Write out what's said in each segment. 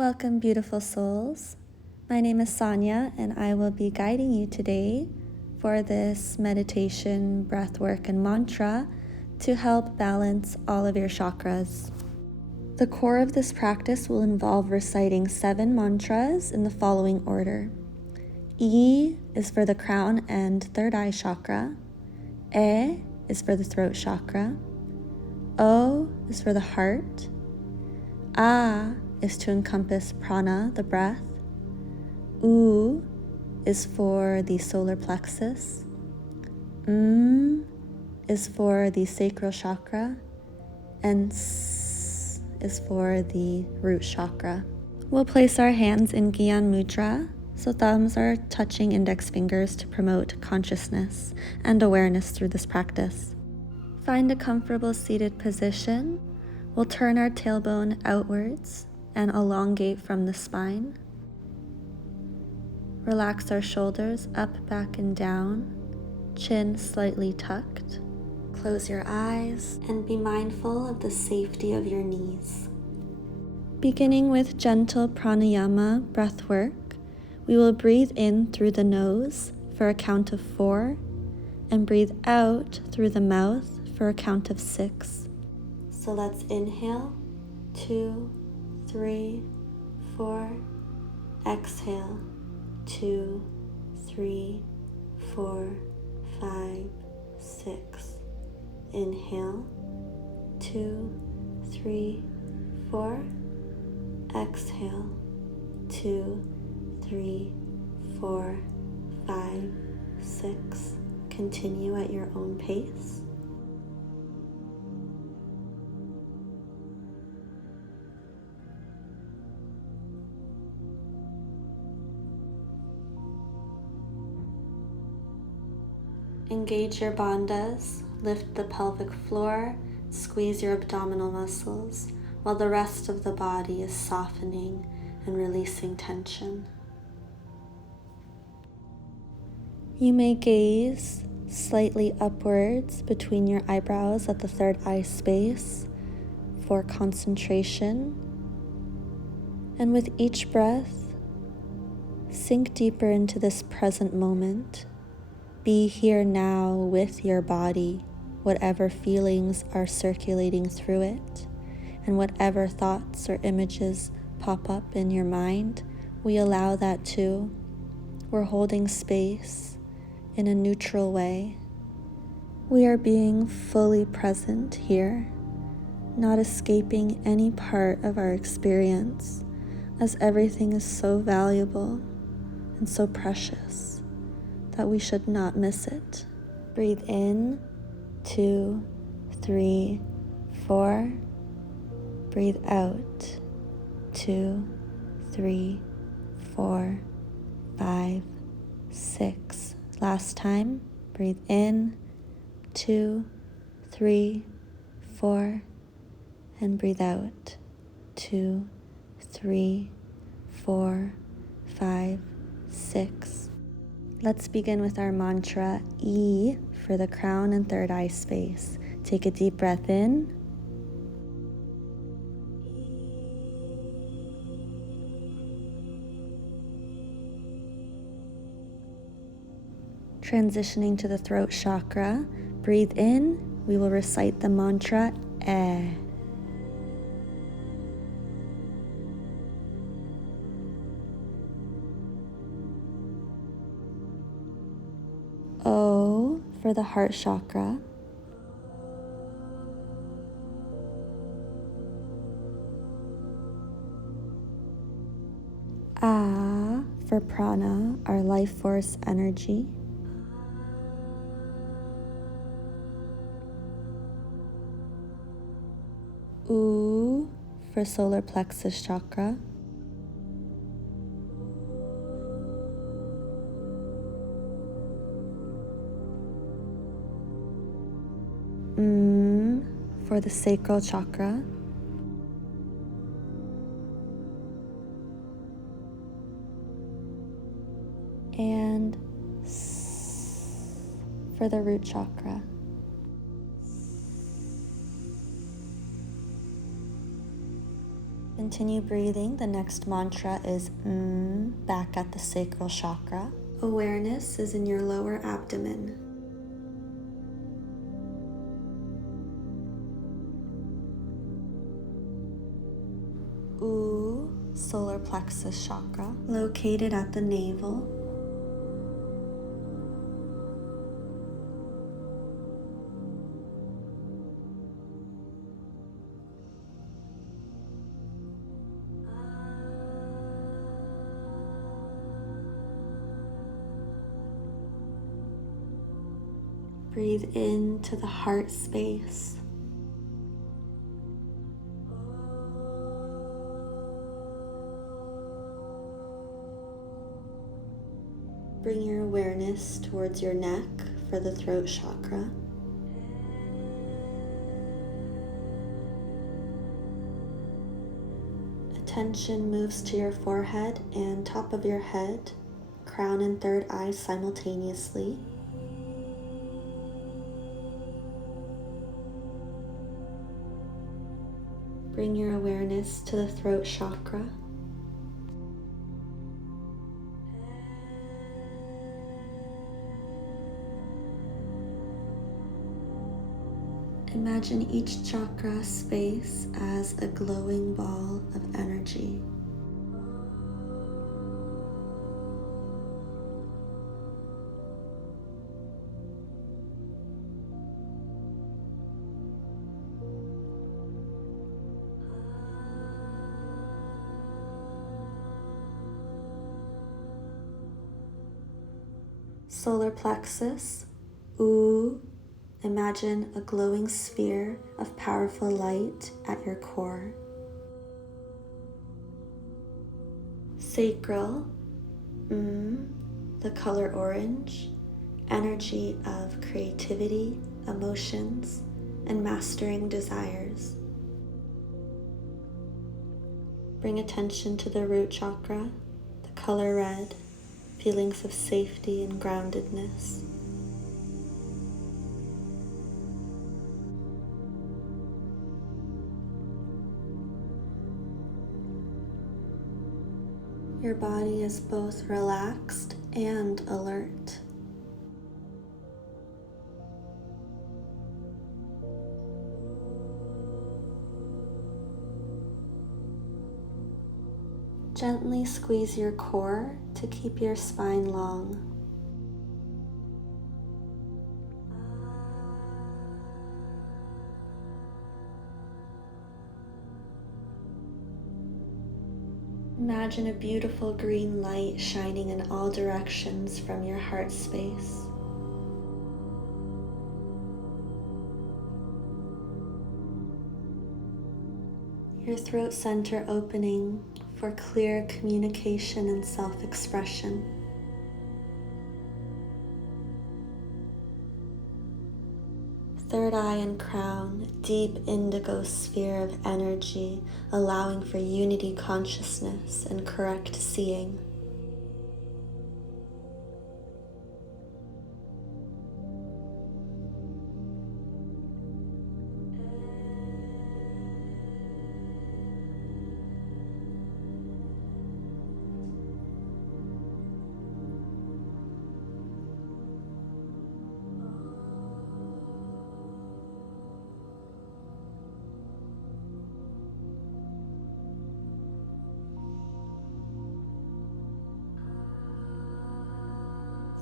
Welcome, beautiful souls. My name is Sonia, and I will be guiding you today for this meditation, breathwork, and mantra to help balance all of your chakras. The core of this practice will involve reciting 7 mantras in the following order. E is for the crown and third eye chakra. E is for the throat chakra. O is for the heart. A is to encompass prana, the breath. U is for the solar plexus. Is for the sacral chakra. And S is for the root chakra. We'll place our hands in Gyan Mudra, so thumbs are touching index fingers to promote consciousness and awareness through this practice. Find a comfortable seated position. We'll turn our tailbone outwards and elongate from the spine. Relax our shoulders up, back, and down, chin slightly tucked. Close your eyes and be mindful of the safety of your knees. Beginning with gentle pranayama breathwork, we will breathe in through the nose for a count of 4 and breathe out through the mouth for a count of 6. So let's inhale, 2, 3, 4. Exhale, 2, 3, 4, 5, 6. Inhale, 2, 3, 4. Exhale, 2, 3, 4, 5, 6. Continue at your own pace. Engage your bandhas, lift the pelvic floor, squeeze your abdominal muscles, while the rest of the body is softening and releasing tension. You may gaze slightly upwards between your eyebrows at the third eye space for concentration. And with each breath, sink deeper into this present moment. Be here now with your body, whatever feelings are circulating through it, and whatever thoughts or images pop up in your mind, we allow that too. We're holding space in a neutral way. We are being fully present here, not escaping any part of our experience, as everything is so valuable and so precious that we should not miss it. Breathe in, 2, 3, 4. Breathe out, 2, 3, 4, 5, 6. Last time, breathe in, 2, 3, 4, and breathe out, 2, 3, 4, 5, 6. Let's begin with our mantra E for the crown and third eye space. Take a deep breath in. Transitioning to the throat chakra, breathe in. We will recite the mantra E. O for the heart chakra. A for prana, our life force energy. U for solar plexus chakra. For the sacral chakra. And S for the root chakra. Continue breathing. The next mantra is back at the sacral chakra. Awareness is in your lower abdomen. Solar plexus chakra, located at the navel. Breathe into the heart space. Bring your awareness towards your neck for the throat chakra. Attention moves to your forehead and top of your head, crown and third eye simultaneously. Bring your awareness to the throat chakra. Imagine each chakra space as a glowing ball of energy. Solar plexus, imagine a glowing sphere of powerful light at your core. Sacral, the color orange, energy of creativity, emotions, and mastering desires. Bring attention to the root chakra, the color red, feelings of safety and groundedness. Your body is both relaxed and alert. Gently squeeze your core to keep your spine long. Imagine a beautiful green light shining in all directions from your heart space. Your throat center opening for clear communication and self-expression. Third eye and crown, deep indigo sphere of energy, allowing for unity consciousness and correct seeing.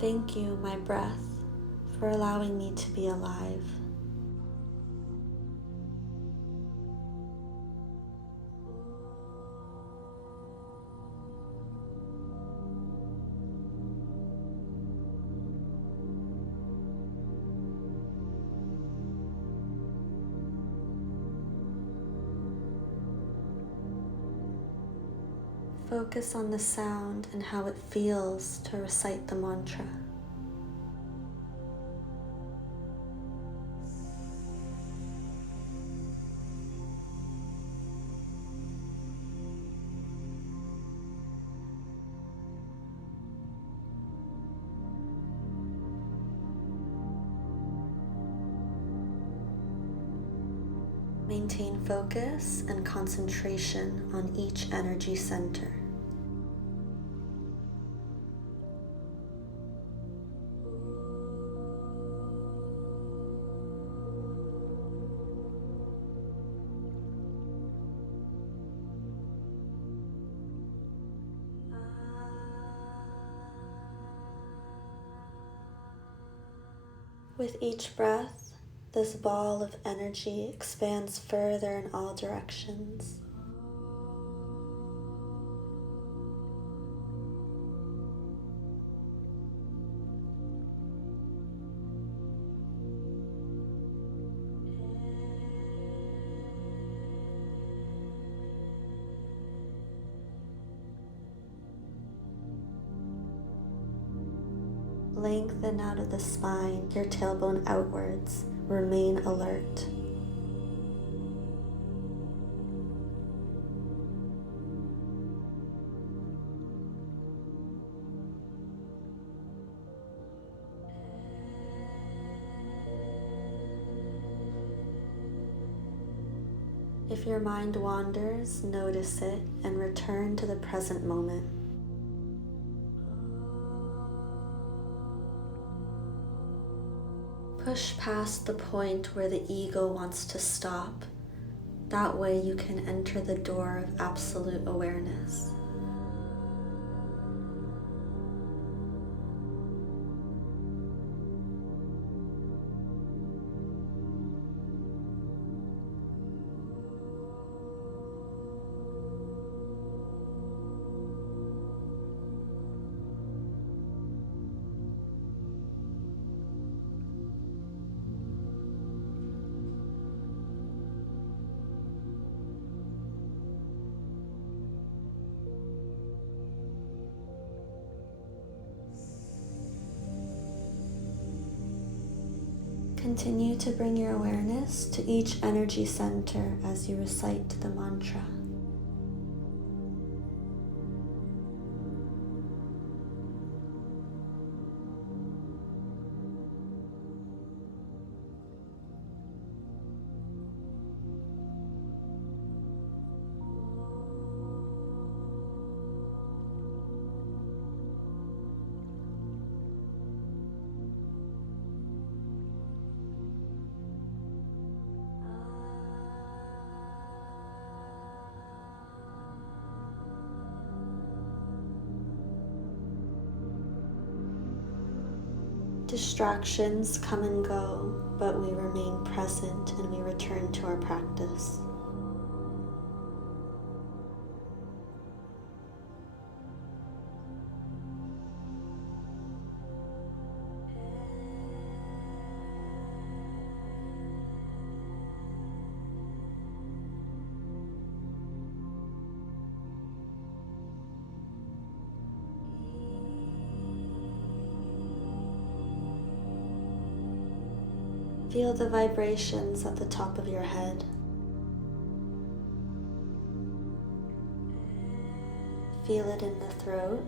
Thank you, my breath, for allowing me to be alive. Focus on the sound and how it feels to recite the mantra. Maintain focus and concentration on each energy center. With each breath, this ball of energy expands further in all directions. Lengthen out of the spine, your tailbone outwards. Remain alert. If your mind wanders, notice it and return to the present moment. Push past the point where the ego wants to stop. That way you can enter the door of absolute awareness. Continue to bring your awareness to each energy center as you recite the mantra. Distractions come and go, but we remain present and we return to our practice. Feel the vibrations at the top of your head. Feel it in the throat.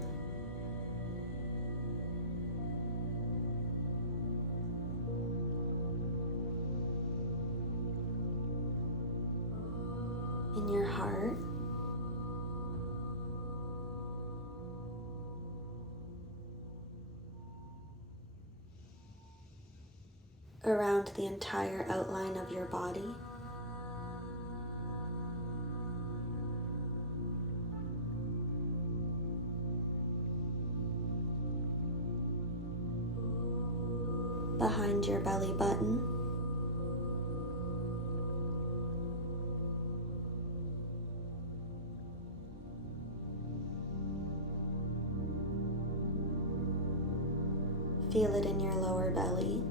In your heart. Around the entire outline of your body. Behind your belly button. Feel it in your lower belly.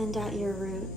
And at your root.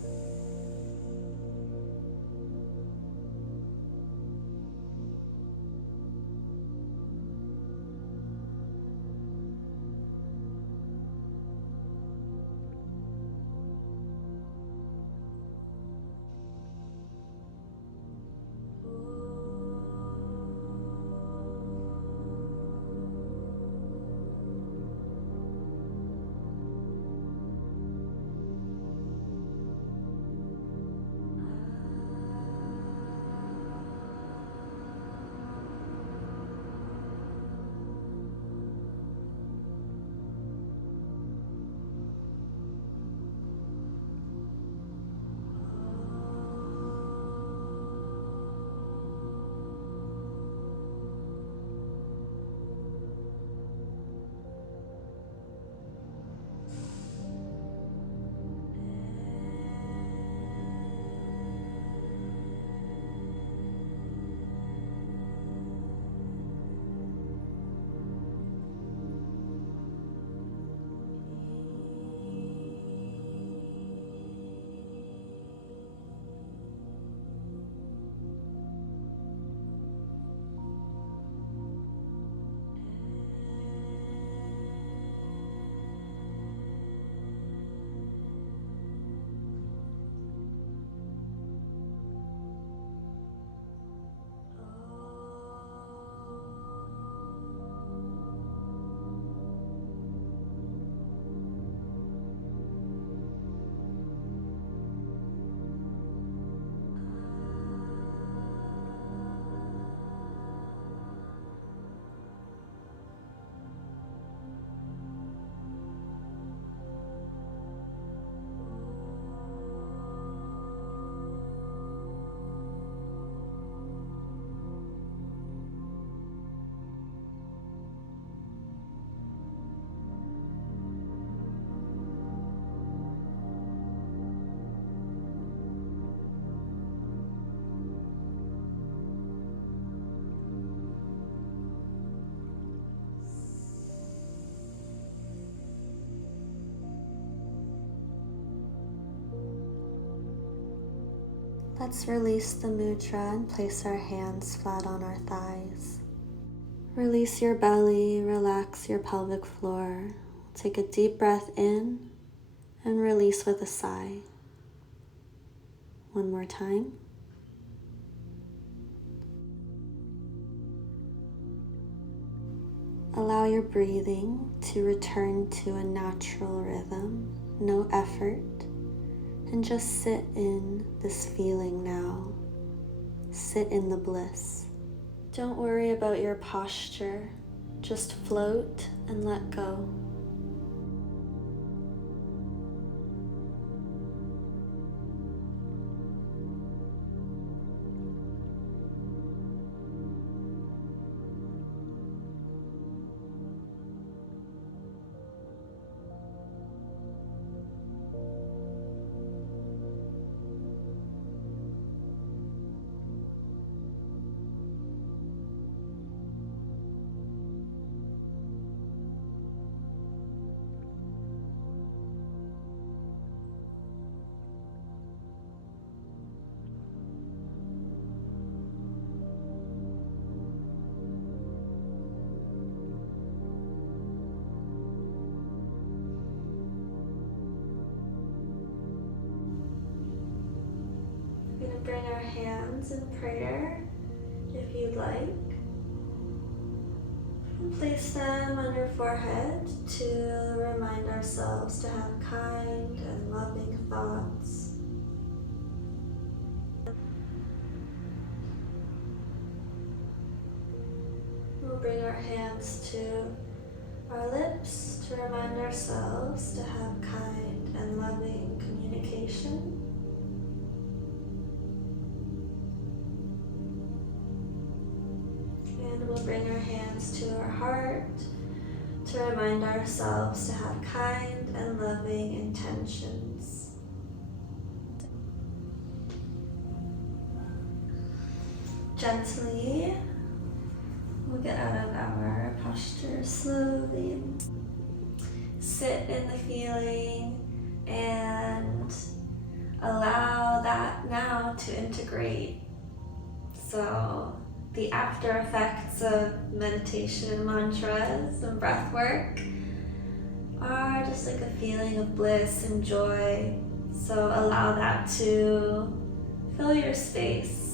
Let's release the mudra and place our hands flat on our thighs. Release your belly, relax your pelvic floor. Take a deep breath in and release with a sigh. One more time. Allow your breathing to return to a natural rhythm, no effort, and just sit in this feeling now. Sit in the bliss. Don't worry about your posture, just float and let go. We're going to bring our hands in prayer, if you'd like, and place them on your forehead to remind ourselves to have kind and loving thoughts. We'll bring our hands to our lips to remind ourselves to have kind and loving communication. And we'll bring our hands to our heart to remind ourselves to have kind and loving intentions. Gently, we'll get out of our posture slowly. Sit in the feeling and allow that now to integrate. So the after effects of meditation and mantras and breath work are just like a feeling of bliss and joy. So allow that to fill your space.